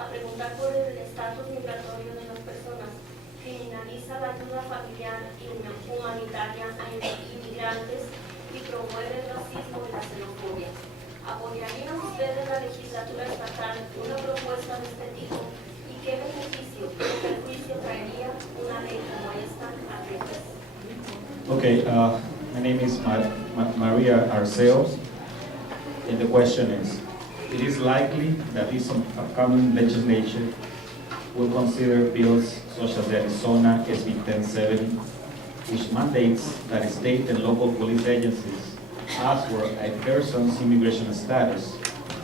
a preguntar por el estatus migratorio de las personas, criminaliza la ayuda familiar y humanitaria a inmigrantes y promueve el racismo y la xenofobia. ¿Apoyarían ustedes la legislatura estatal una propuesta de este tipo? ¿Y qué beneficio o perjuicio traería una ley como esta a Texas? Okay, my name is Maria Arceos, and the question is, it is likely that this upcoming legislation will consider bills such as the Arizona SB 1070, which mandates that state and local police agencies ask for a person's immigration status,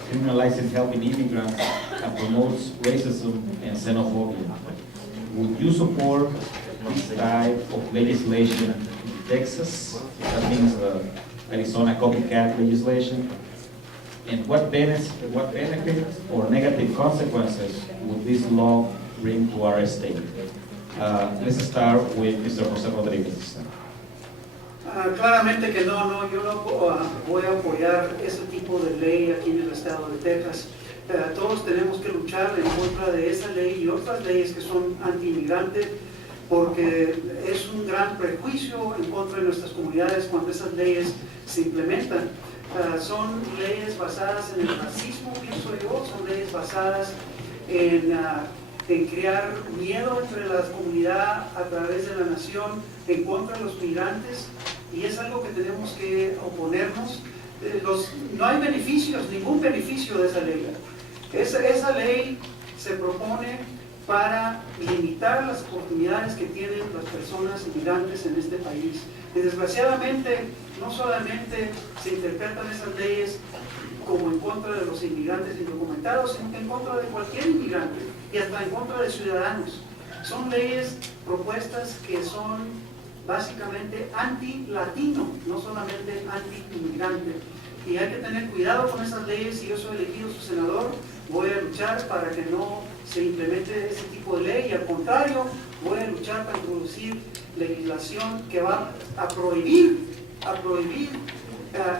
criminalizing helping immigrants, and promotes racism and xenophobia. Would you support this type of legislation in Texas? That means Arizona copycat legislation. And what benefits or negative consequences would this law bring to our state? Let's start with Mr. José Rodríguez. Claramente que no, yo no voy a apoyar ese tipo de ley aquí en el estado de Texas. Todos tenemos que luchar en contra de esa ley y otras leyes que son anti-inmigrantes, porque es un gran prejuicio en contra de nuestras comunidades cuando esas leyes se implementan. Son leyes basadas en el racismo, pienso yo, son leyes basadas en crear miedo entre la comunidad a través de la nación en contra de los migrantes, y es algo que tenemos que oponernos. No hay beneficios, ningún beneficio de esa ley. Esa ley se propone para limitar las oportunidades que tienen las personas inmigrantes en este país. Y desgraciadamente, no solamente se interpretan esas leyes como en contra de los inmigrantes indocumentados, sino que en contra de cualquier inmigrante y hasta en contra de ciudadanos. Son leyes propuestas que son básicamente anti-latino, no solamente anti-inmigrante. Y hay que tener cuidado con esas leyes. Si yo soy elegido su senador, voy a luchar para que no se implemente ese tipo de ley, y al contrario, voy a luchar para introducir legislación que va a prohibir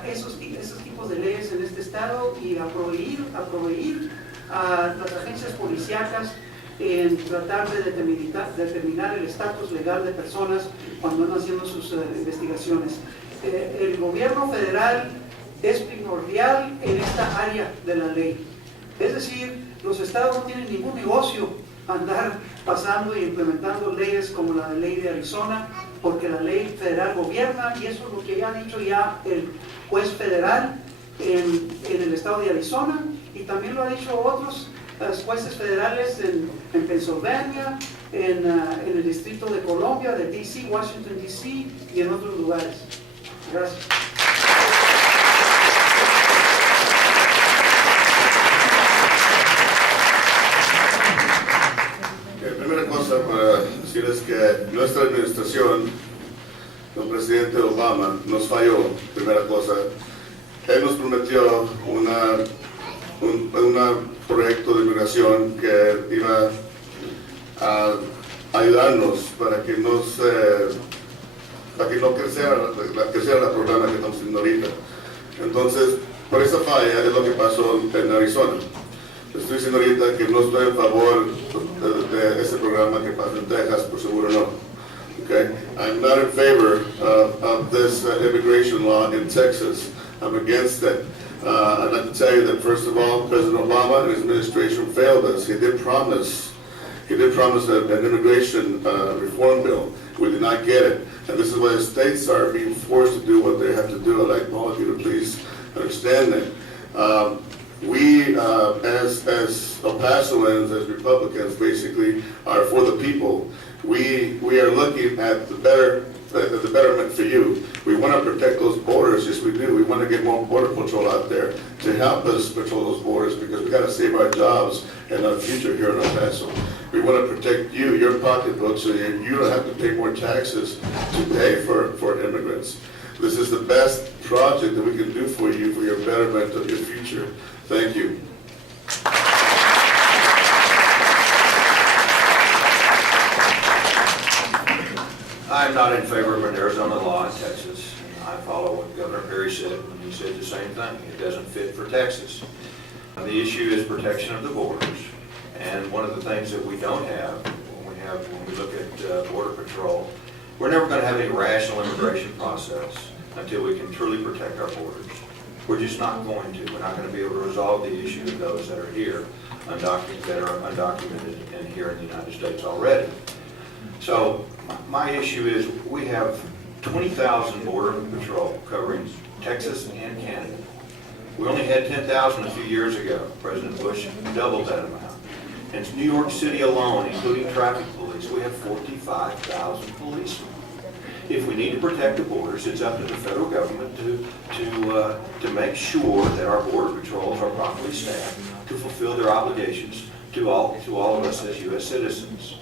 esos tipos de leyes en este estado, y a prohibir a las agencias policíacas en tratar de determinar el estatus legal de personas cuando andan haciendo sus investigaciones. El gobierno federal es primordial en esta área de la ley. Es decir, los estados no tienen ningún negocio andar pasando y implementando leyes como la ley de Arizona, porque la ley federal gobierna, y eso es lo que ya ha dicho ya el juez federal en el estado de Arizona, y también lo ha dicho otros jueces federales en Pensilvania, en el Distrito de Columbia, de DC, Washington DC, y en otros lugares. Gracias. Primera cosa para decirles que nuestra administración, el presidente Obama, nos falló. Primera cosa, él nos prometió un proyecto de inmigración que iba a ayudarnos para que no creciera el problema que estamos teniendo ahorita. Entonces, por esa falla es lo que pasó en Arizona. Estoy diciendo ahorita que no estoy en favor de ese programa que pasa en Texas, por seguro no. Okay? I'm not in favor of this immigration law in Texas. I'm against it. I'd like to tell you that, first of all, President Obama and his administration failed us. He did promise an immigration reform bill. We did not get it. And this is why the states are being forced to do what they have to do. I'd like all of you to please understand that. We, as El Pasoans, as Republicans, basically are for the people. We are looking at the betterment for you. We want to protect those borders, yes we do. We want to get more border patrol out there to help us patrol those borders, because we got to save our jobs and our future here in El Paso. We want to protect you, your pocketbook, so you don't have to pay more taxes to pay for immigrants. This is the best project that we can do for you, for your betterment of your future. Thank you. I'm not in favor of an Arizona law in Texas. I follow what Governor Perry said when he said the same thing. It doesn't fit for Texas. The issue is protection of the borders. And one of the things that we don't have, when we look at Border Patrol, we're never going to have any rational immigration process until we can truly protect our borders. We're just not going to. We're not going to be able to resolve the issue of those that are here, that are undocumented and here in the United States already. So my issue is we have 20,000 Border Patrol covering Texas and Canada. We only had 10,000 a few years ago. President Bush doubled that amount. And New York City alone, including traffic police, we have 45,000 policemen. If we need to protect the borders, it's up to the federal government to make sure that our border patrols are properly staffed to fulfill their obligations to all of us as U.S. citizens.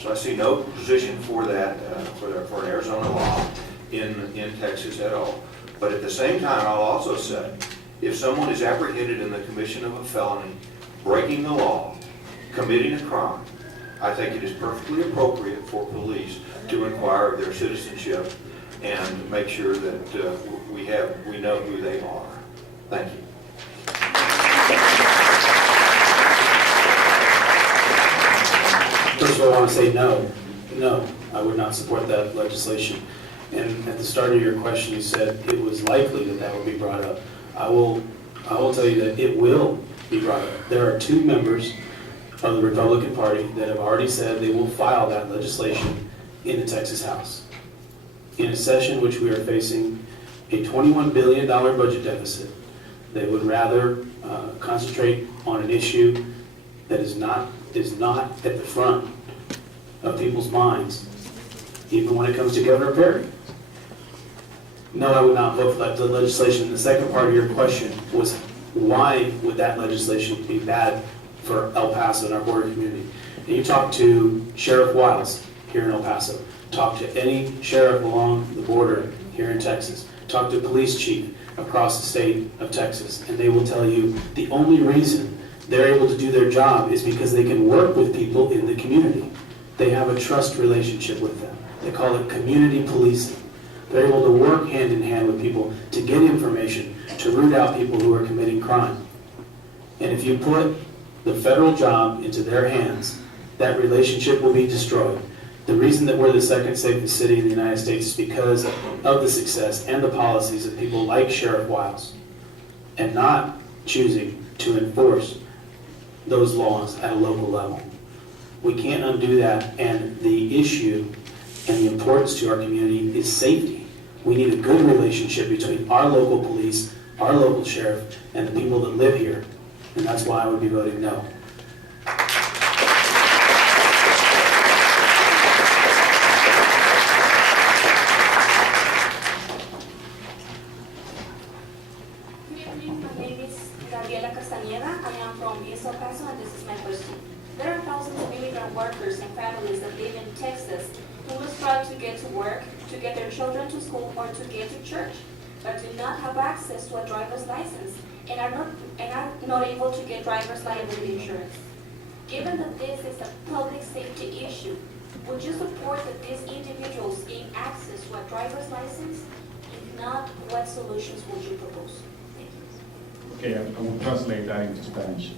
So I see no position for that, for an Arizona law in Texas at all. But at the same time, I'll also say, if someone is apprehended in the commission of a felony, breaking the law, committing a crime, I think it is perfectly appropriate for police to inquire of their citizenship and make sure that we know who they are. Thank you. First of all, I want to say no, I would not support that legislation. And at the start of your question, you said it was likely that that would be brought up. I will tell you that it will be brought up. There are 2 members of the Republican Party that have already said they will file that legislation in the Texas House. In a session which we are facing a $21 billion budget deficit, they would rather concentrate on an issue that is not at the front of people's minds, even when it comes to Governor Perry. No, I would not vote for the legislation. The second part of your question was, why would that legislation be bad for El Paso and our border community? And you talk to Sheriff Wiles here in El Paso, talk to any sheriff along the border here in Texas, talk to a police chief across the state of Texas, and they will tell you the only reason they're able to do their job is because they can work with people in the community. They have a trust relationship with them. They call it community policing. They're able to work hand in hand with people to get information, to root out people who are committing crime. And if you put the federal job into their hands, that relationship will be destroyed. The reason that we're the second safest city in the United States is because of the success and the policies of people like Sheriff Wiles, and not choosing to enforce those laws at a local level. We can't undo that, and the issue and the importance to our community is safety. We need a good relationship between our local police, our local sheriff, and the people that live here, and that's why I would be voting no. There are thousands of immigrant workers and families that live in Texas who must strive to get to work, to get their children to school, or to get to church, but do not have access to a driver's license and are not able to get driver's liability insurance. Given that this is a public safety issue, would you support that these individuals gain access to a driver's license? If not, what solutions would you propose? Thank you. Okay, I will translate that into Spanish.